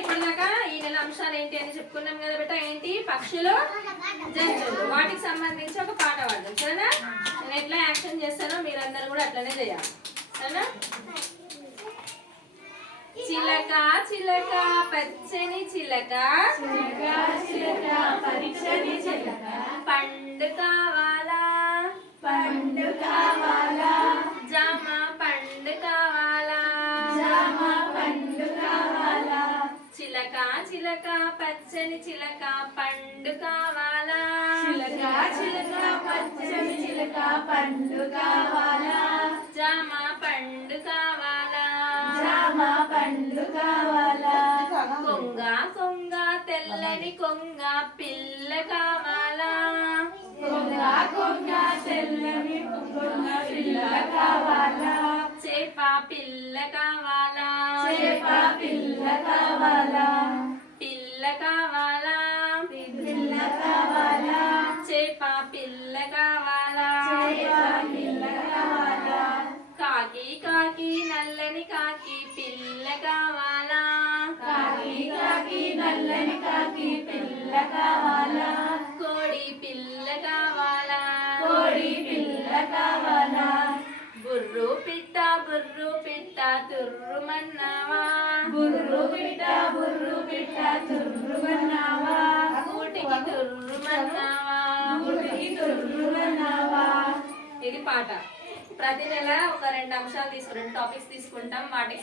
ఇప్పటిదాకా ఈ నెల అంశాలు ఏంటి అని చెప్పుకున్నాం కదా బేట. ఏంటి? పక్షులు, జంతువులు. వాటికి సంబంధించి ఒక పాట పాడదాం, సరేనా? నేను ఎట్లా యాక్షన్ చేస్తానో మీరందరూ కూడా అట్లనే చేయాలి, సరేనా? చిలక చిలక పచ్చని చిలక, పండు కావాలా, జామ పండు కావాలా, చిలక చిలక పచ్చని చిలక పండు కావాలా, జామ పండు కావాలా, కొంగ కొంగ తెల్లని కొంగ పిల్ల కావాలా, చేప పిల్ల కావాలా, పిల్ల కావాలా, చేప పిల్ల కావాలా, కాకి కాకి నల్లని కాకి పిల్ల కావాలా, కోడి పిల్ల కావాలా, బుర్రు పిట్ట తుర్రుమన్నావా, కూటికి తుర్రుమన్నావా. ఇది పాట. ప్రతి నెల ఒక 2 అంశాలు 2 టాపిక్స్ తీసుకుంటాం. వాటికి